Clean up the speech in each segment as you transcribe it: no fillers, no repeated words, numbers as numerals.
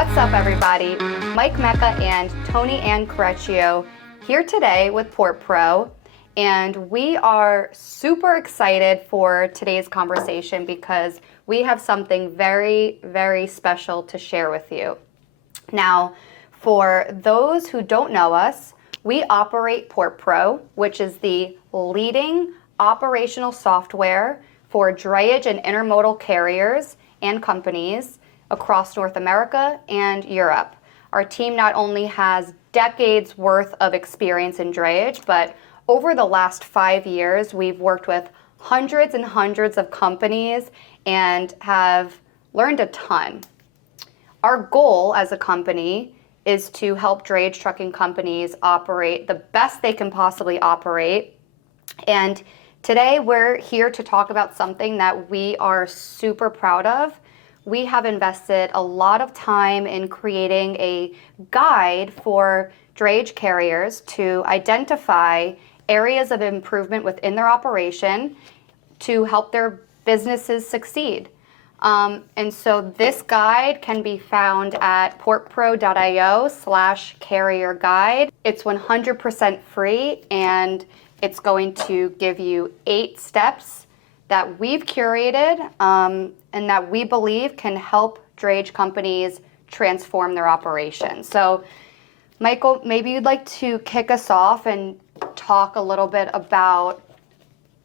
What's up, everybody? Mike Mecca and Toni Ann Careccio here today with PortPro, and we are super excited for today's conversation because we have something very, very special to share with you. Now, for those who don't know us, we operate PortPro, which is the leading operational software for drayage and intermodal carriers and companies across North America and Europe. Our team not only has decades worth of experience in drayage, but over the last 5 years, we've worked with hundreds and hundreds of companies and have learned a ton. Our goal as a company is to help drayage trucking companies operate the best they can possibly operate. And today we're here to talk about something that we are super proud of. We have invested a lot of time in creating a guide for drayage carriers to identify areas of improvement within their operation to help their businesses succeed. And so this guide can be found at portpro.io/carrier guide. It's 100% free, and it's going to give you 8 steps that we've curated and that we believe can help drayage companies transform their operations. So, Michael, maybe you'd like to kick us off and talk a little bit about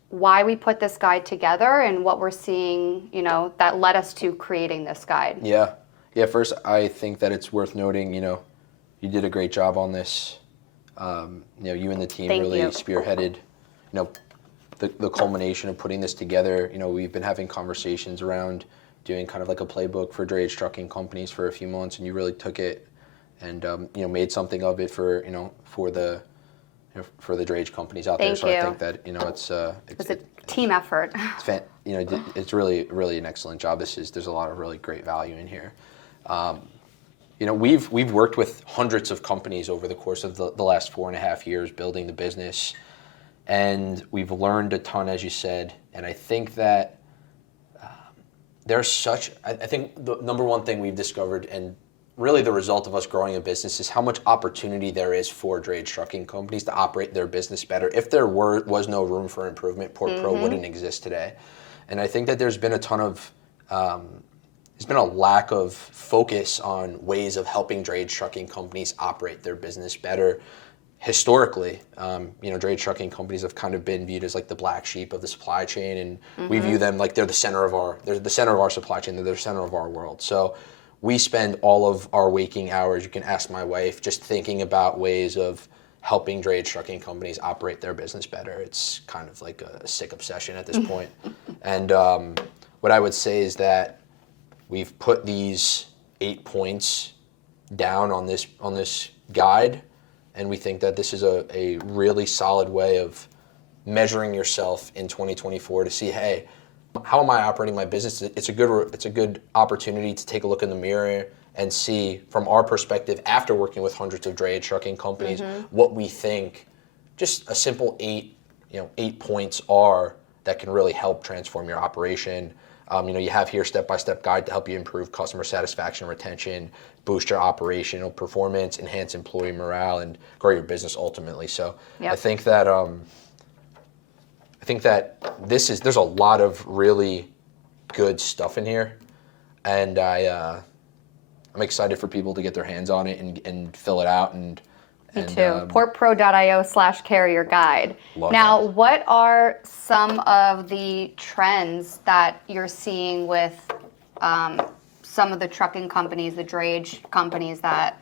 why we put this guide together and what we're seeing, that led us to creating this guide. Yeah. First, I think that it's worth noting, you did a great job on this. You and the team really spearheaded, the culmination of putting this together. We've been having conversations around doing kind of like a playbook for drayage trucking companies for a few months, and you really took it and made something of it for the drayage companies out there. So I think that it's a team effort. It's really an excellent job. There's a lot of really great value in here. We've worked with hundreds of companies over the course of the last 4.5 years building the business. And we've learned a ton, as you said, and I think that I think the number one thing we've discovered, and really the result of us growing a business, is how much opportunity there is for drayage trucking companies to operate their business better. If there was no room for improvement, PortPro wouldn't exist today. And I think that there's been there's been a lack of focus on ways of helping drayage trucking companies operate their business better. Historically, drayage trucking companies have kind of been viewed as like the black sheep of the supply chain, and we view them like they're the center of our supply chain, they're the center of our world. So we spend all of our waking hours, you can ask my wife, just thinking about ways of helping drayage trucking companies operate their business better. It's kind of like a sick obsession at this point. And what I would say is that we've put these 8 points down on this guide. And we think that this is a really solid way of measuring yourself in 2024 to see, hey, how am I operating my business? It's a good opportunity to take a look in the mirror and see, from our perspective, after working with hundreds of drayage trucking companies, what we think just a simple 8 points are that can really help transform your operation. You have here step-by-step guide to help you improve customer satisfaction, retention, boost your operational performance, enhance employee morale, and grow your business ultimately. So I think that there's a lot of really good stuff in here, and I'm excited for people to get their hands on it and fill it out. Me too. portpro.io/carrier guide. Now, what are some of the trends that you're seeing with some of the trucking companies, the drayage companies that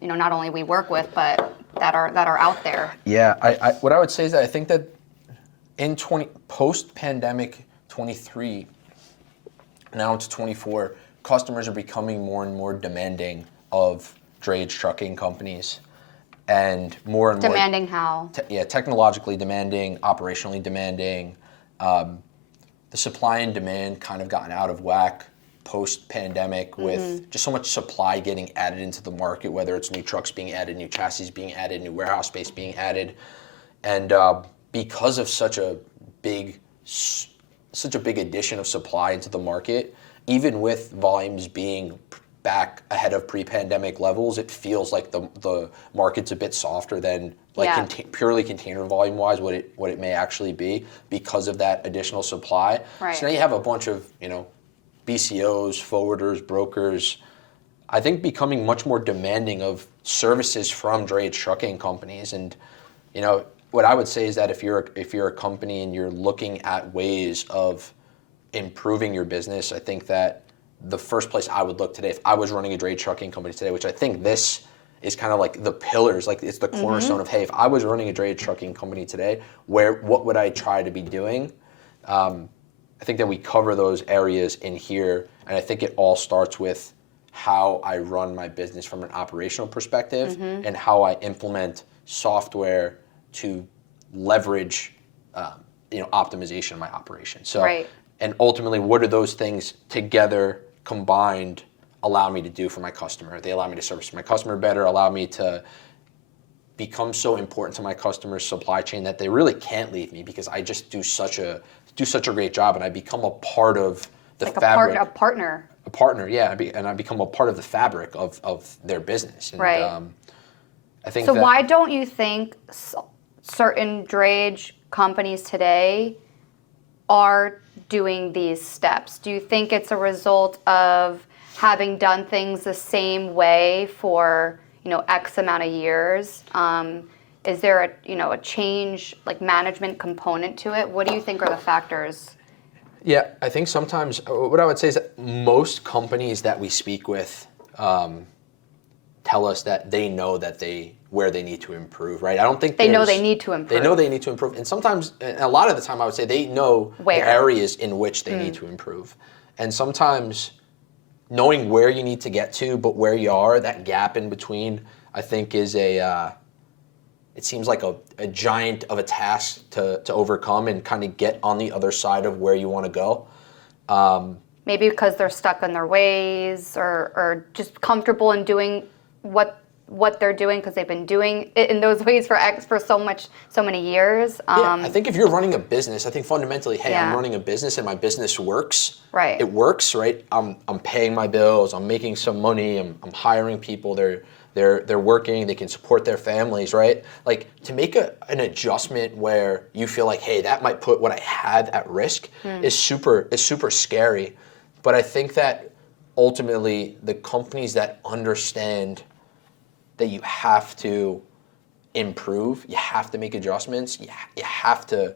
not only we work with, but that are out there? Yeah, what I would say is that I think that in post-pandemic 23, now to 24, customers are becoming more and more demanding of drayage trucking companies. And more demanding how? Technologically demanding, operationally demanding. The supply and demand kind of gotten out of whack post-pandemic with just so much supply getting added into the market, whether it's new trucks being added, new chassis being added, new warehouse space being added. And because of such a big addition of supply into the market, even with volumes being back ahead of pre-pandemic levels. It feels like the market's a bit softer than purely container volume wise what it may actually be because of that additional supply. Right. So now you have a bunch of BCOs, forwarders, brokers, I think becoming much more demanding of services from drayage trucking companies. And what I would say is that if you're a company and you're looking at ways of improving your business, I think that the first place I would look today, if I was running a drayage trucking company today, which I think this is kind of like the pillars, like it's the cornerstone of, hey, if I was running a drayage trucking company today, what would I try to be doing? I think that we cover those areas in here, and I think it all starts with how I run my business from an operational perspective and how I implement software to leverage optimization of my operation. So, and ultimately, what do those things together combined allow me to do for my customer? They allow me to service my customer better, allow me to become so important to my customer's supply chain that they really can't leave me because I just do such a great job, and I become a part of the fabric. A partner. A partner, yeah, and I become a part of the fabric of their business. And, I think. So why don't you think certain drayage companies today are doing these steps? Do you think it's a result of having done things the same way for X amount of years? Is there a change, like management component to it? What do you think are the factors? Yeah, I think sometimes what I would say is that most companies that we speak with tell us that they know that where they need to improve, right? I don't think they know they need to improve. They know they need to improve, and sometimes, and a lot of the time, I would say they know the areas in which they need to improve, and sometimes knowing where you need to get to, but where you are, that gap in between, I think is it seems like a giant of a task to overcome and kind of get on the other side of where you want to go. Maybe because they're stuck in their ways or just comfortable in doing what they're doing because they've been doing it in those ways for so many years. I think if you're running a business, I think fundamentally, hey, I'm running a business and my business works. Right. It works, right? I'm paying my bills. I'm making some money. I'm hiring people. They're working. They can support their families, right? Like to make an adjustment where you feel like, hey, that might put what I have at risk is super scary. But I think that ultimately the companies that understand that you have to improve, you have to make adjustments, you have to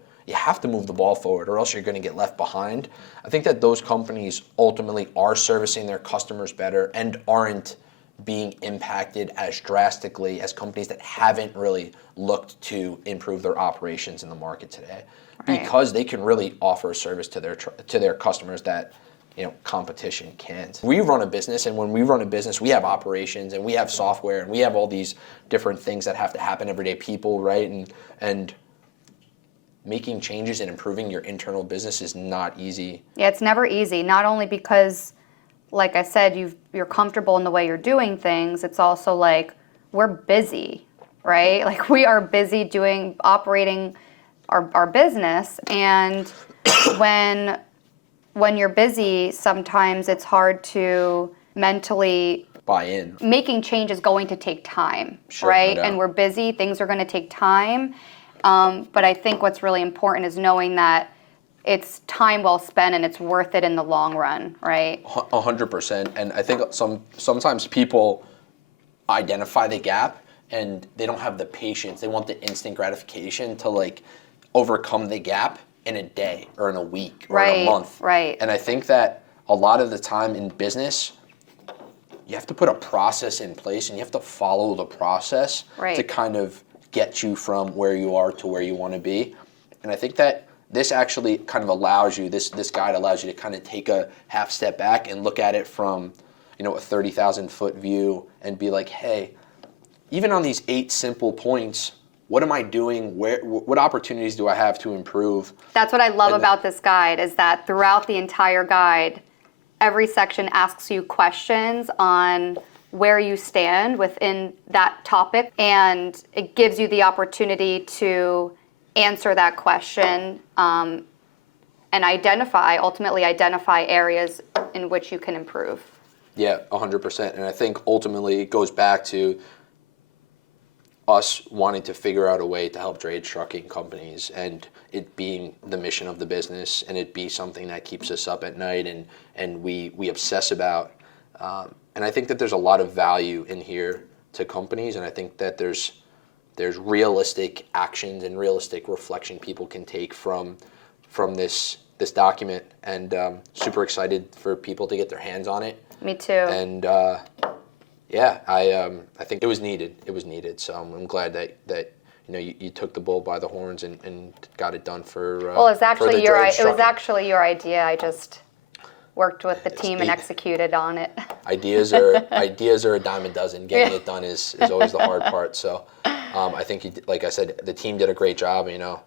move the ball forward or else you're going to get left behind. I think that those companies ultimately are servicing their customers better and aren't being impacted as drastically as companies that haven't really looked to improve their operations in the market today, because they can really offer a service to their customers that competition can't. We run a business, and when we run a business, we have operations and we have software and we have all these different things that have to happen every day, people, right? And making changes and improving your internal business is not easy. Yeah, it's never easy. Not only because, like I said, you're comfortable in the way you're doing things. It's also like we're busy, right? Like we are busy operating our business, and when you're busy, sometimes it's hard to mentally buy in. Making change is going to take time, sure, right? No doubt. And we're busy, things are going to take time. But I think what's really important is knowing that it's time well spent and it's worth it in the long run, right? 100%. And I think sometimes people identify the gap and they don't have the patience. They want the instant gratification to like overcome the gap in a day or in a week or in a month. Right. And I think that a lot of the time in business, you have to put a process in place and you have to follow the process to kind of get you from where you are to where you want to be. And I think that this actually kind of allows you, this guide allows you to kind of take a half step back and look at it from, a 30,000 foot view and be like, hey, even on these 8 simple points, what am I doing? What opportunities do I have to improve? That's what I love about this guide, is that throughout the entire guide, every section asks you questions on where you stand within that topic, and it gives you the opportunity to answer that question and ultimately identify areas in which you can improve. Yeah, 100%. And I think ultimately it goes back to us wanting to figure out a way to help drayage trucking companies, and it being the mission of the business, and it be something that keeps us up at night and we obsess about. And I think that there's a lot of value in here to companies, and I think that there's realistic actions and realistic reflection people can take from this document, and super excited for people to get their hands on it. Me too. And yeah, I think it was needed. It was needed. So I'm glad that you took the bull by the horns and got it done for. Well, it was actually your Drayage trucking. your idea. I just worked with the team and executed on it. Ideas are a dime a dozen. Getting it done is always the hard part. So I think like I said, the team did a great job. The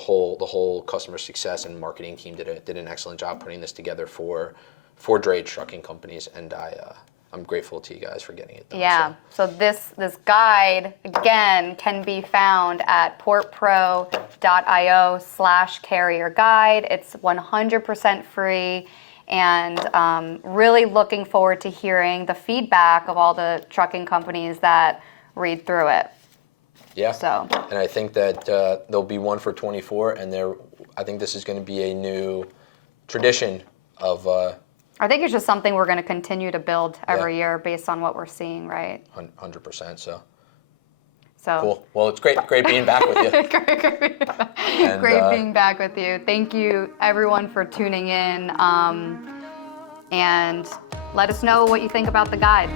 whole customer success and marketing team did an excellent job putting this together for drayage trucking companies, and I'm grateful to you guys for getting it done. Yeah. So this guide again can be found at portpro.io/carrier guide. It's 100% free, and really looking forward to hearing the feedback of all the trucking companies that read through it. Yeah. So. And I think that there'll be one for 24, and I think this is going to be a new tradition of. I think it's just something we're going to continue to build every year based on what we're seeing, right? 100%. So cool. Well, it's great being back with you. Great being back with you. Thank you, everyone, for tuning in. And let us know what you think about the guide.